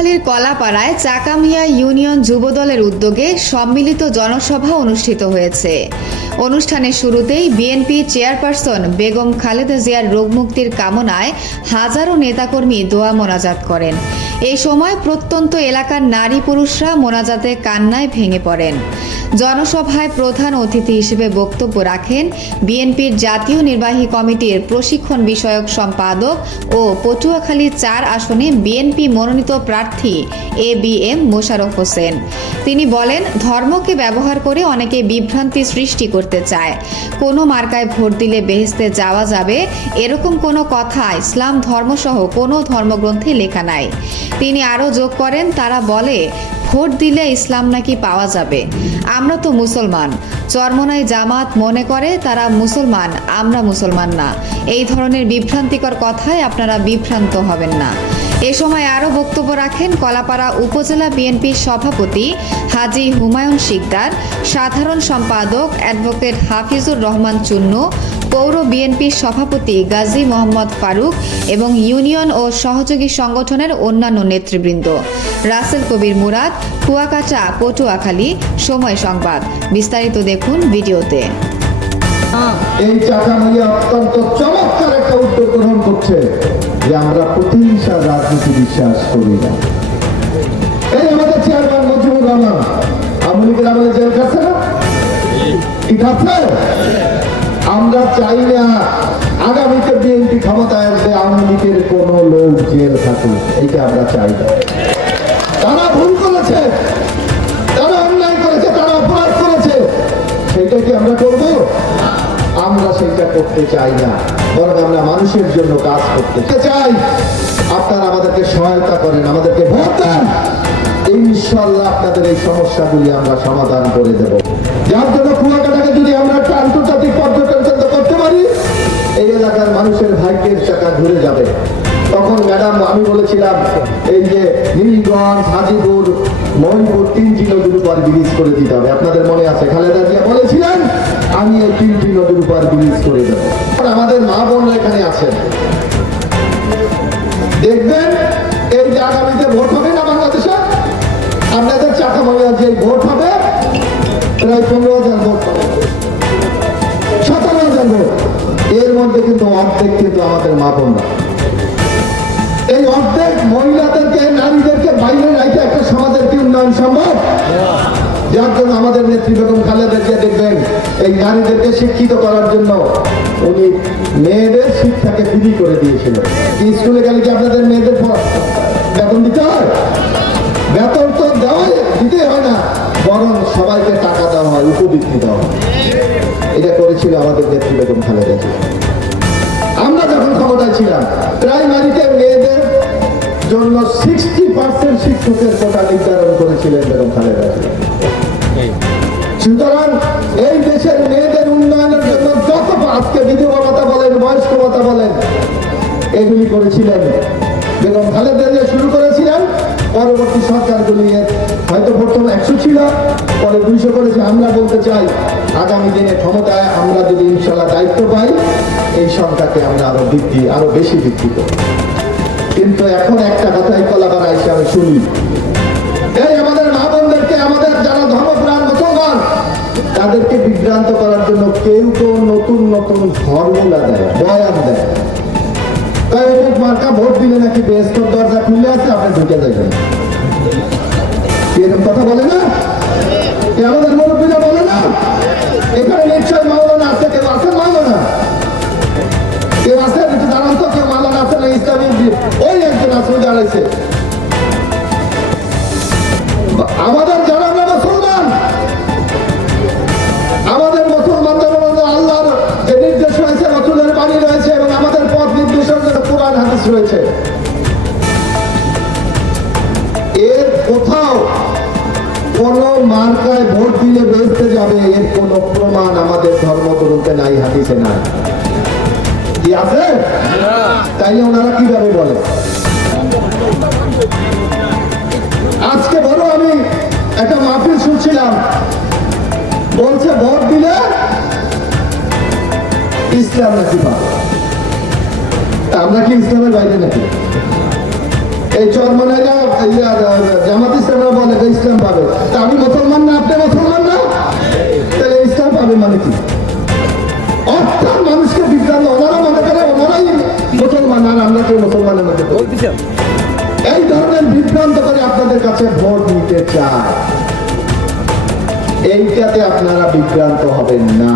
পটুয়াখালীর কলাপাড়ায় চাকামিয়া ইউনিয়ন যুবদলের উদ্যোগে সম্মিলিত জনসভা অনুষ্ঠিত হয়েছে। অনুষ্ঠানের শুরুতেই বিএনপি চেয়ারপারসন বেগম খালেদা জিয়ার রোগমুক্তির কামনায় হাজারো নেতাকর্মী দোয়া মোনাজাত করেন। এই সময় প্রত্যন্ত এলাকার নারী পুরুষরা মোনাজাতে কান্নায় ভেঙে পড়েন। জনসভায় প্রধান অতিথি হিসেবে বক্তব্য রাখেন বিএনপির জাতীয় নির্বাহী কমিটির প্রশিক্ষণ বিষয়ক সম্পাদক ও পটুয়াখালী ৪ আসনে বিএনপি মনোনীত প্রার্থী এবিএম মোশাররফ হোসেন। তিনি বলেন, ধর্মকে ব্যবহার করে অনেকে বিভ্রান্তি সৃষ্টি করতে চায়। কোনো মার্কায় ভোট দিলে বেহেশতে যাওয়া যাবে এরকম কোনো কথা ইসলাম ধর্মসহ কোনো ধর্মগ্রন্থে লেখা নাই। তিনি আরও যোগ করেন, তারা বলে ভোট দিলে ইসলাম নাকি পাওয়া যাবে। আমরা তো মুসলমান। চরমোনাই জামাত মনে করে তারা মুসলমান, আমরা মুসলমান না। এই ধরনের বিভ্রান্তিকর কথায় আপনারা বিভ্রান্ত হবেন না। এ সময় আরও বক্তব্য রাখেন কলাপাড়া উপজেলা বিএনপির সভাপতি হাজী হুমায়ুন শিকদার, সাধারণ সম্পাদক অ্যাডভোকেট হাফিজুর রহমান চুন্নু, পৌর বিএনপির সভাপতি গাজী মোহাম্মদ ফারুক এবং ইউনিয়ন ও সহযোগী সংগঠনের অন্যান্য নেতৃবৃন্দ। রাসেল কবির মুরাদ, কুয়াকাটা, পটুয়াখালী। সময় সংবাদ। বিস্তারিত দেখুন ভিডিওতে। এই চাকামিয়া অত্যন্ত চমৎকার একটা উদ্যোগ গ্রহণ করছে যে আমরা প্রতিহিংসার রাজনীতি বিশ্বাস করি না। এই আমাদের চেয়ারম্যান মুজিবুর রহমান আওয়ামী লীগের আমলে জেল খাচ্ছে না, কি খাচ্ছে? আমরা চাই না আগামীতে বিএনপি ক্ষমতায় আসবে আওয়ামী লীগের কোন লোক জেল থাকুক, এইটা আমরা চাই না। তারা ভুল করেছে, তারা অন্যায় করেছে, তারা অপরাধ করেছে, সেইটা কি আমরা করব? আমরা সেইটা করতে চাই না, বরং আমরা মানুষের জন্য কাজ করতে চাই। আপনারা আমাদেরকে সহায়তা করেন, আমাদেরকে ভোট দেন, ইনশাআল্লাহ আপনাদের এই সমস্যাগুলি আমরা সমাধান করে দেব। যার জন্য কুয়াকাটাকে যদি আমরা একটা আন্তর্জাতিক পর্যটন কেন্দ্র করতে পারি, এই এলাকার মানুষের ভাগ্যের চাকা ঘুরে যাবে। তখন ম্যাডাম আমি বলেছিলাম এই যে নীলগঞ্জ, হাজীপুর, মহিপুর 3টি নদীর উপর ব্রিজ করে দিতে হবে। আপনাদের মনে আছে খালেদা জিয়া বলেছিলেন আমি এই 3টি নদীর উপর ব্রিজ করে দেবো। আমাদের মা বোনরা এখানে আছেন, দেখবেন এই যে আগামীতে ভোট হবে না বাংলাদেশে, আপনাদের চাকামাইয়া যে ভোট হবে প্রায় 15,000 ভোট হবে, 17,000 ভোট। এর মধ্যে কিন্তু অর্ধেক কিন্তু আমাদের মা বোনরা। এই অর্ধেক মহিলাদেরকে, নারীদেরকে বাইরে রাখে একটা সমাজের কি উন্নয়ন সম্ভব? যার জন্য আমাদের নেত্রী বেগম খালেদা জিয়া দেখবেন এই নারীদেরকে শিক্ষিত করার জন্য উনি মেয়েদের শিক্ষাকে ফ্রি করে দিয়েছিলেন। স্কুলে গেলে কি আপনাদের মেয়েদের বেতন দিতে হয়? বেতন তো দিতে হয় না, বরং সবাইকে টাকা দেওয়া হয়, উপবৃত্তি দেওয়া হয়। এটা করেছিল আমাদের নেত্রী বেগম খালেদা জিয়া। আমরা যখন ক্ষমতায় ছিলাম প্রাইমারিতে মেয়েদের জন্য 60% শিক্ষকের কোটা নির্ধারণ করেছিলেন বেগম খালেদা জিয়া। সুতরাং এই দেশের মেয়েদের উন্নয়নের জন্য যত আজকে বিধবা ভাতা বলেন, বয়স্ক ভাতা বলেন, এগুলি করেছিলেন বেগম খালেদা জিয়া, শুরু করেছিলেন। পরবর্তী সরকারগুলি হয়তো প্রথম 100 ছিল, পরে 200 করেছে। আমরা বলতে চাই আগামী দিনে ক্ষমতায় আমরা যদি ইনশাআল্লাহ দায়িত্ব পাই, এই সংখ্যাকে আমরা আরো বেশি বৃদ্ধি করব। কিন্তু এখন একটা কথাই কলাপাড়া এসে আমি শুনি, এই আমাদের মা বোনদেরকে, আমাদের যারা ধর্মপ্রাণ মুসলমান, তাদেরকে বিভ্রান্ত করার জন্য কেউ কেউ নতুন নতুন ফর্মুলা দেয়, বয়ান দেয়। তাই অমুক মার্কা ভোট দিলে নাকি বেহেশতের দরজা খুলে আছে, আপনি ঢুকে যাবেন, এরকম কথা বলে না? আমাদের মুরব্বীরা বলে না? এখানে নিশ্চয় মাওলানা আছে, কেউ আছেন মাওলানা? কেউ আছে? একটু জানান তো, কেউ মাওলানা আছে না? ইসলামী ওই একজন আছে, দাঁড়াইছে। আমাদের যারা আমরা মুসলমান, আমাদের মুসলমানদের আল্লাহর যে নির্দেশ রয়েছে, রাসূলের বাণী রয়েছে এবং আমাদের পথ নির্দেশের জন্য কোরআন হাদিস রয়েছে। এর কোথাও কোন মার্কায় ভোট দিলে বেহেশতে যাবে এর কোন প্রমাণ আমাদের ধর্মগ্রন্থে নাই, হাদিসে নাই। কি আছে? তাইলে ওনারা কিভাবে বলে? আজকে বড় আমি একটা মাহফিল শুনছিলাম, বলছে ভোট দিলে ইসলাম নাকি পাবে। আমরা কি ইসলামের বাইরে নাকি? এই চরমনাইরা জামাত ইসলামরা বলে যে ইসলাম পাবে, তা আমি মুসলমান না, আপনি মুসলমান না, তাহলে ইসলাম পাবে মানে কি? অর্থাৎ মানুষকে বিভ্রান্ত, ওনারা মনে করে ওনারাই মুসলমান আর আমরা কেউ মুসলমানের মধ্যে পড়ি। এই ধরনের বিভ্রান্ত করে আপনাদের কাছে ভোট নিতে চায়, এইটাতে আপনারা বিভ্রান্ত হবেন না।